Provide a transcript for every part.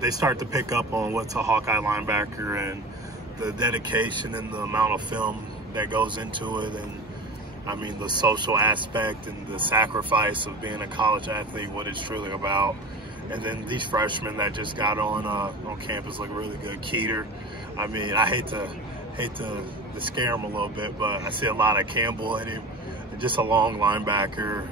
they start to pick up on what's a Hawkeye linebacker and the dedication and the amount of film that goes into it, and I mean the social aspect and the sacrifice of being a college athlete, what it's truly about. And then these freshmen that just got on campus look really good. Keeter, I mean, I hate to scare him a little bit, but I see a lot of Campbell in him. Just a long linebacker.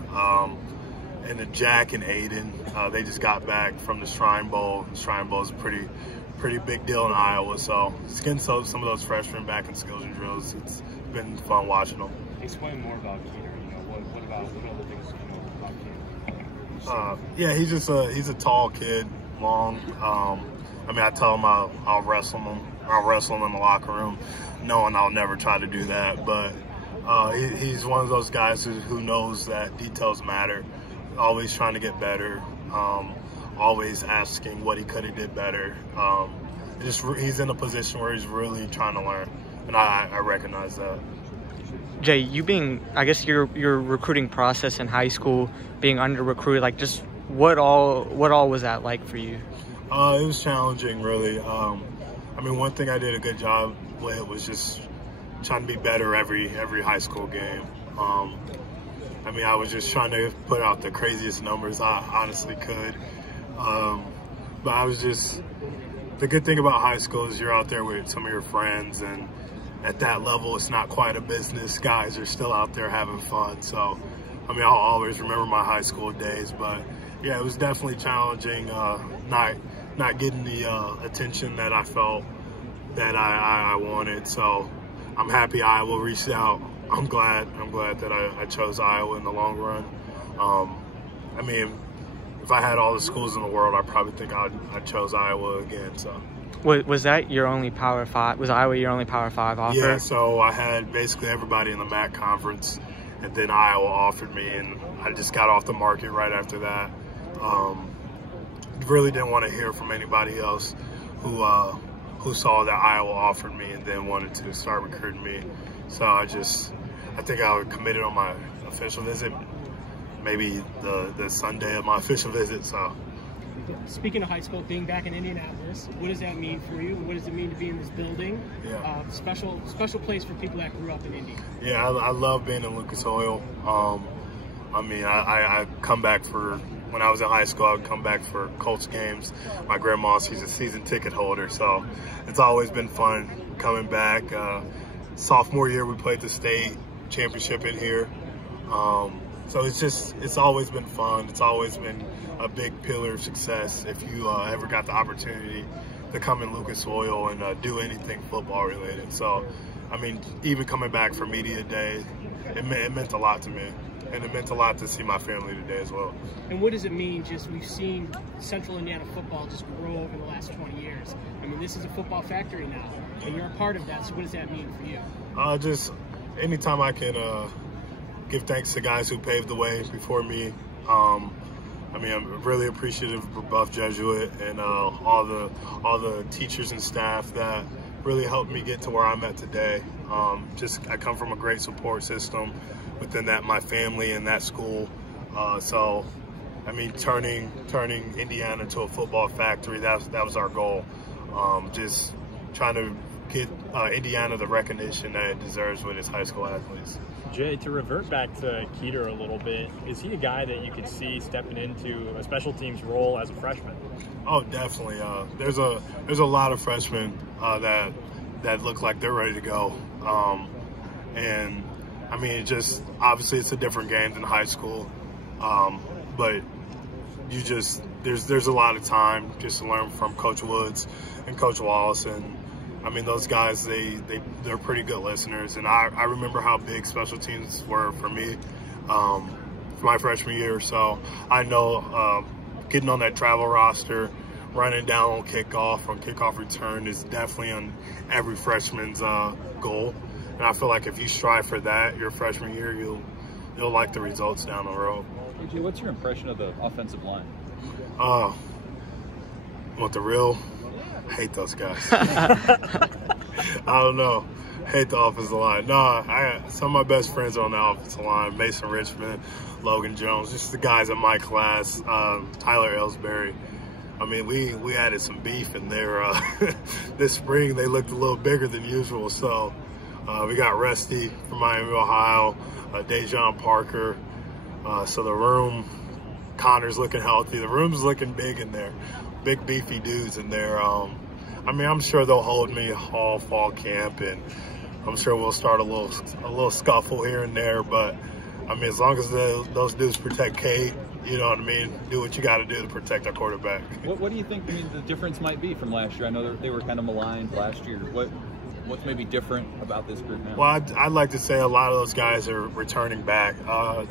And then Jack and Aiden, they just got back from the Shrine Bowl. The Shrine Bowl is a pretty big deal in Iowa. So it's getting some of those freshmen back in skills and drills. It's been fun watching them. Explain more about Keeter. What other things do you know about Keeter? Yeah, he's a tall kid, long. I mean, I tell him I'll wrestle him. I'll wrestle him in the locker room, knowing I'll never try to do that. But he's one of those guys who knows that details matter. Always trying to get better. Always asking what he could have did better. He's in a position where he's really trying to learn, and I recognize that. Jay, I guess your recruiting process in high school, being under recruited, like just what all was that like for you? It was challenging, really. I mean, one thing I did a good job with was just trying to be better every high school game. I mean, I was just trying to put out the craziest numbers I honestly could. But I was just, the good thing about high school is you're out there with some of your friends, and at that level, it's not quite a business. Guys are still out there having fun. So, I mean, I'll always remember my high school days, but yeah, it was definitely challenging, not getting the attention that I felt that I wanted. So I'm happy Iowa reached out. I'm glad that I chose Iowa in the long run. I mean, if I had all the schools in the world, I probably think I chose Iowa again. So. Was that your only Power 5? Was Iowa your only Power 5 offer? Yeah, so I had basically everybody in the MAC conference, and then Iowa offered me, and I just got off the market right after that. Really didn't want to hear from anybody else who saw that Iowa offered me and then wanted to start recruiting me. So I think I would committed on my official visit, maybe the Sunday of my official visit. So. Speaking of high school, being back in Indianapolis, what does that mean for you? What does it mean to be in this building? Yeah. Special place for people that grew up in Indy. Yeah, I love being in Lucas Oil. I mean, I come back when I was in high school, I would come back for Colts games. My grandma, she's a season ticket holder, so it's always been fun coming back. Sophomore year, we played the state championship in here. So it's always been fun. It's always been a big pillar of success if you ever got the opportunity to come in Lucas Oil and do anything football related. So, I mean, even coming back for media day, it meant a lot to me. And it meant a lot to see my family today as well. And what does it mean, we've seen Central Indiana football just grow over the last 20 years. I mean, this is a football factory now, and you're a part of that, so what does that mean for you? Just anytime I can give thanks to guys who paved the way before me. I mean, I'm really appreciative of Buff Jesuit and all the teachers and staff that really helped me get to where I'm at today. I come from a great support system within that, my family and that school. So, I mean, turning Indiana to a football factory, that was our goal. Just trying to get Indiana the recognition that it deserves with its high school athletes. Jay, to revert back to Keeter a little bit, is he a guy that you could see stepping into a special teams role as a freshman? Oh, definitely. There's a lot of freshmen that look like they're ready to go. And I mean, obviously it's a different game than high school, but there's a lot of time just to learn from Coach Woods and Coach Wallace, and I mean those guys they're pretty good listeners, and I remember how big special teams were for me for my freshman year. So I know getting on that travel roster, running down on kickoff return is definitely on every freshman's goal. And I feel like if you strive for that your freshman year, you'll like the results down the road. AJ, what's your impression of the offensive line? What the real? I hate those guys. I don't know. Hate the offensive line. No, some of my best friends are on the offensive line. Mason Richmond, Logan Jones, just the guys in my class. Tyler Ellsbury. I mean, we added some beef in there this spring. They looked a little bigger than usual. So we got Rusty from Miami, Ohio, Dejon Parker. So the room, Connor's looking healthy. The room's looking big in there. Big beefy dudes in there. I mean, I'm sure they'll hold me all fall camp, and I'm sure we'll start a little scuffle here and there. But I mean, as long as those dudes protect Kate, you know what I mean, do what you got to do to protect our quarterback. What do you think the difference might be from last year? I know they were kind of maligned last year. What's maybe different about this group now? Well, I'd like to say a lot of those guys are returning back.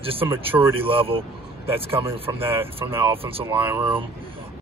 Just a maturity level that's coming from that offensive line room.